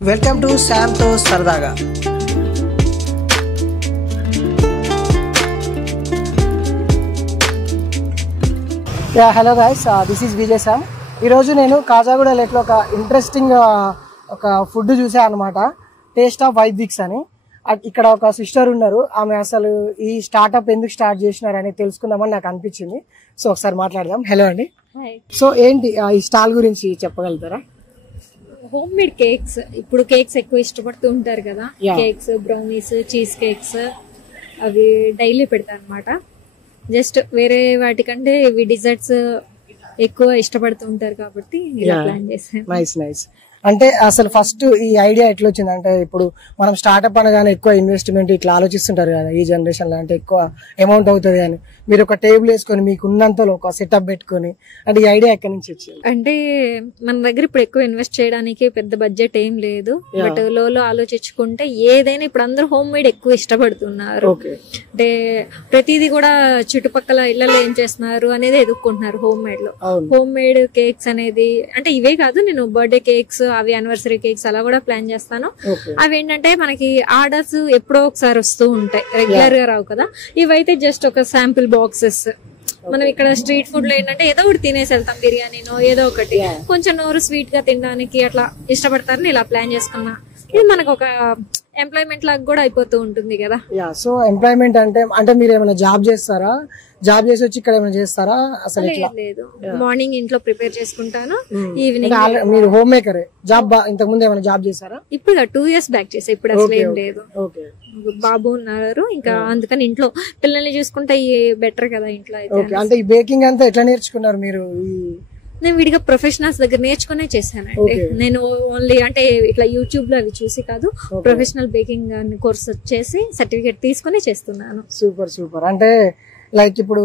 Welcome to Sam తో సరదాగా. Hello guys, this is Vijay Sam. ఈరోజు నేను కాజాగూడ లేక్లో ఒక ఇంట్రెస్టింగ్ ఒక ఫుడ్ చూసాను అనమాట. టేస్ట్ ఆఫ్ వైద్విక్స్ అని. ఇక్కడ ఒక సిస్టర్ ఉన్నారు. ఆమె అసలు ఈ స్టార్ట్అప్ ఎందుకు స్టార్ట్ చేసినారు అని తెలుసుకుందామని నాకు అనిపించింది. సో ఒకసారి మాట్లాడదాం. హలో అండి. సో ఏంటి ఈ స్టాల్ గురించి చెప్పగలుగుతారా? Home made cakes. ఇప్పుడు కేక్స్ ఎక్కువ ఇష్టపడుతూ ఉంటారు కదా, కేక్స్, బ్రౌనీస్, చీజ్ కేక్స్ అవి డైలీ పెడతాను అనమాట. జస్ట్ వేరే వాటికంటే ఇవి డిజర్ట్స్ ఎక్కువ ఇష్టపడుతూ ఉంటారు కాబట్టి ఇలా ప్లాన్ చేశాను. Nice nice. అంటే అసలు ఫస్ట్ ఈ ఐడియా ఎట్లా వచ్చింది? అంటే ఇప్పుడు మనం స్టార్ట్అప్ అనగానే ఎక్కువ ఇన్వెస్ట్మెంట్ ఇట్లా ఆలోచిస్తుంటారు కదా ఈ జనరేషన్ లో, అంటే ఎక్కువ అమౌంట్ అవుతుంది అని. మీరు ఒక టేబుల్ వేసుకొని మీకు ఉన్నంతలో ఒక సెటప్ పెట్టుకొని, అంటే ఈ ఐడియా ఎక్కడి నుంచి వచ్చింది? అంటే మన దగ్గర ఇప్పుడు ఎక్కువ ఇన్వెస్ట్ చేయడానికి పెద్ద బడ్జెట్ ఏం లేదు. బట్ లో ఆలోచించుకుంటే ఏదైనా ఇప్పుడు అందరూ హోమ్ మేడ్ ఎక్కువ ఇష్టపడుతున్నారు. అంటే ప్రతిదీ కూడా చుట్టుపక్కల ఇళ్లలో ఏం చేస్తున్నారు అనేది ఎదుర్కొంటున్నారు హోమ్ మేడ్ లో. హోమ్ మేడ్ కేక్స్ అనేది అంటే ఇవే కాదు, నేను బర్త్డే కేక్స్, అవి యానివర్సరీ కేక్స్ అలా కూడా ప్లాన్ చేస్తాను. అవి ఏంటంటే మనకి ఆర్డర్స్ ఎప్పుడో ఒకసారి వస్తూ ఉంటాయి, రెగ్యులర్ గా రావు కదా. ఇవైతే జస్ట్ ఒక శాంపిల్ బాక్సెస్. మనం ఇక్కడ స్ట్రీట్ ఫుడ్ లో ఏంటంటే ఏదో ఒకటి తినేసి వెళ్తాం, బిర్యానీనో ఏదో ఒకటి. కొంచెం నోరు స్వీట్ గా తినడానికి అట్లా ఇష్టపడతారని ఇలా ప్లాన్ చేసుకున్నా. ఇది మనకు ఒక ఎంప్లాయ్మెంట్ లాగా కూడా అయిపోతూ ఉంటుంది కదా. సో ఎంప్లాయ్మెంట్ అంటే మీరు ఏమైనా జాబ్ చేస్తారా? జాబ్ చేసి వచ్చి ఇక్కడ ఏమైనా చేస్తారా? అసలు లేదు, మార్నింగ్ ఇంట్లో ప్రిపేర్ చేసుకుంటాను, ఈవినింగ్. మీరు హోమ్ మేకరే. జాబ్ ఇంతకు ముందు ఏమైనా జాబ్ చేశారా? ఇప్పుడు 2 years బ్యాక్ చేసా, ఇప్పుడు అసలు ఏం లేదు. బాబు ఉన్నారు ఇంకా, అందుకని ఇంట్లో పిల్లల్ని చూసుకుంటే బెటర్ కదా ఇంట్లో అయితే. అంటే ఈ బేకింగ్ అంతా ఎట్లా నేర్చుకున్నారు మీరు? నేను విడిగా ప్రొఫెషనల్స్ దగ్గర నేర్చుకునే చేశానండి. నేను ఓన్లీ అంటే ఇట్లా యూట్యూబ్ లో అవి చూసి కాదు, ప్రొఫెషనల్ బేకింగ్ కోర్స్ చేసి సర్టిఫికేట్ తీసుకుని చేస్తున్నాను. Super super. అంటే లైక్ ఇప్పుడు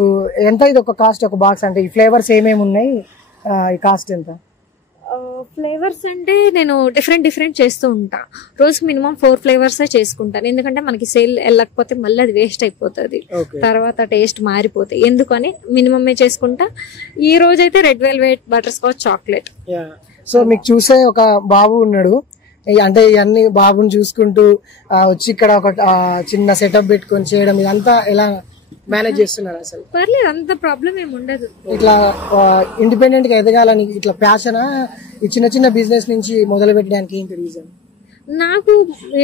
ఎంత ఇది ఒక కాస్ట్, ఒక బాక్స్? అంటే ఈ ఫ్లేవర్స్ ఏమేమి ఉన్నాయి, ఈ కాస్ట్ ఎంత? ఫ్లేవర్స్ అంటే నేను డిఫరెంట్ చేస్తూ ఉంటా. రోజుకి మినిమం 4 flavors చేసుకుంటాను. ఎందుకంటే మనకి సేల్ వెళ్ళకపోతే మళ్ళీ అది వేస్ట్ అయిపోతుంది, తర్వాత టేస్ట్ మారిపోతాయి. ఎందుకని మినిమమే చేసుకుంటా. ఈ రోజు అయితే red velvet, butter scotch, chocolate. So మీకు చూసే ఒక బాబు ఉన్నాడు, అంటే ఇవన్నీ బాబుని చూసుకుంటూ వచ్చి ఇక్కడ ఒక చిన్న సెటప్ పెట్టుకొని చేయడం, ఇదంతా ఎలా మేనేజ్ చేస్తున్నారు? అసలు పర్లేదు, అంత ప్రాబ్లం ఏమి ఉండదు. ఇట్లా ఇండిపెండెంట్ గా ఎదగాలని ఇట్లా ప్యాషనా ఈ చిన్న చిన్న బిజినెస్ నుంచి మొదలు పెట్టడానికి ఏంటి రీజన్? నాకు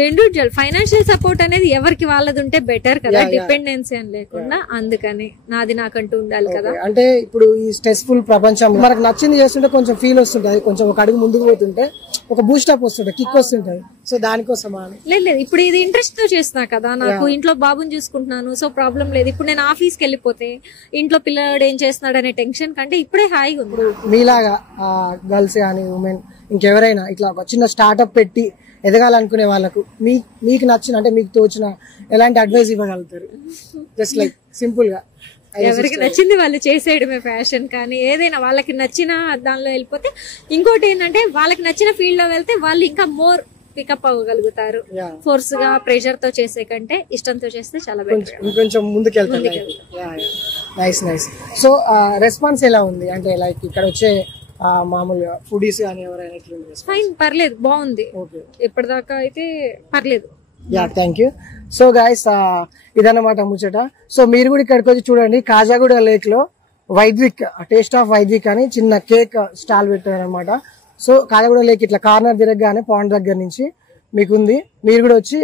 ఇండివిజువల్ ఫైనాన్షియల్ సపోర్ట్ అనేది ఎవరికి వాళ్ళది ఉంటే బెటర్ కదా, డిపెండెన్సీ అని లేకుండా. అందుకని నాది నాకంటూ ఉండాలి కదా. అంటే ఇప్పుడు ఈ స్ట్రెస్ఫుల్ ప్రపంచం మనకు నచ్చింది చేస్తుంటే కొంచెం ఫీల్ వస్తుంటది, కొంచెం ఒక అడుగు ముందుకు పోతుంటే ఒక బూస్ట్ అప్ వస్తుంటది, కిక్ వస్తుంటది. సో దానికోసం లేదు, ఇప్పుడు ఇది ఇంట్రెస్ట్ తో చేస్తున్నా కదా. నాకు ఇంట్లో బాబుని చూసుకుంటున్నాను, సో ప్రాబ్లం లేదు. ఇప్పుడు నేను ఆఫీస్కి వెళ్ళిపోతే ఇంట్లో పిల్లడు ఏం చేస్తున్నాడు అనే టెన్షన్ కంటే ఇప్పుడే హాయిగా ఉంది. మీలాగా గర్ల్స్ కానీ ఉమెన్ ఇంకెవరైనా ఇట్లా ఒక చిన్న స్టార్ట్అప్ పెట్టి ఎదగాలనుకునే వాళ్ళకు మీకు నచ్చిన, అంటే మీకు తోచిన ఎలాంటి అడ్వైస్ ఇవ్వగలుగుతారు? జస్ట్ లైక్ సింపుల్ గా ఎవరికి నచ్చింది వాళ్ళు చేసేయడమే ఫ్యాషన్. కానీ ఏదైనా వాళ్ళకి నచ్చిన దానిలో వెళ్ళిపోతే, ఇంకోటి ఏంటంటే వాళ్ళకి నచ్చిన ఫీల్డ్ లో వెళ్తే వాళ్ళు ఇంకా మోర్ పికప్ అవ్వగలుగుతారు. ఫోర్స్ గా ప్రెషర్ తో చేసే కంటే ఇష్టంతో చేస్తే చాలా బెటర్, ఇంకొంచెం ముందుకెళ్తారు. Nice nice. సో రెస్పాన్స్ ఎలా ఉంది? అంటే లైక్ ఇక్కడ వచ్చే మామూలుగా ఫుడీస్ కానీ ఎవరైనా ఫైన్, పర్లేదు, బాగుంది ఇప్పటిదాకా అయితే పర్లేదు. Thank you. సో గైస్, ఇదన్నమాట ముచ్చట. సో మీరు కూడా ఇక్కడికి వచ్చి చూడండి, కాజాగూడ లేక్ లో వైద్విక్, టేస్ట్ ఆఫ్ వైద్విక్ అని చిన్న కేక్ స్టాల్ పెట్టారు అనమాట. సో కాజాగూడ లేక్ ఇట్లా కార్నర్ తిరగగానే పాయింట్ దగ్గర నుంచి మీకు ఉంది. మీరు కూడా వచ్చి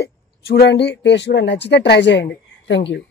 చూడండి, టేస్ట్ కూడా నచ్చితే ట్రై చేయండి. Thank you.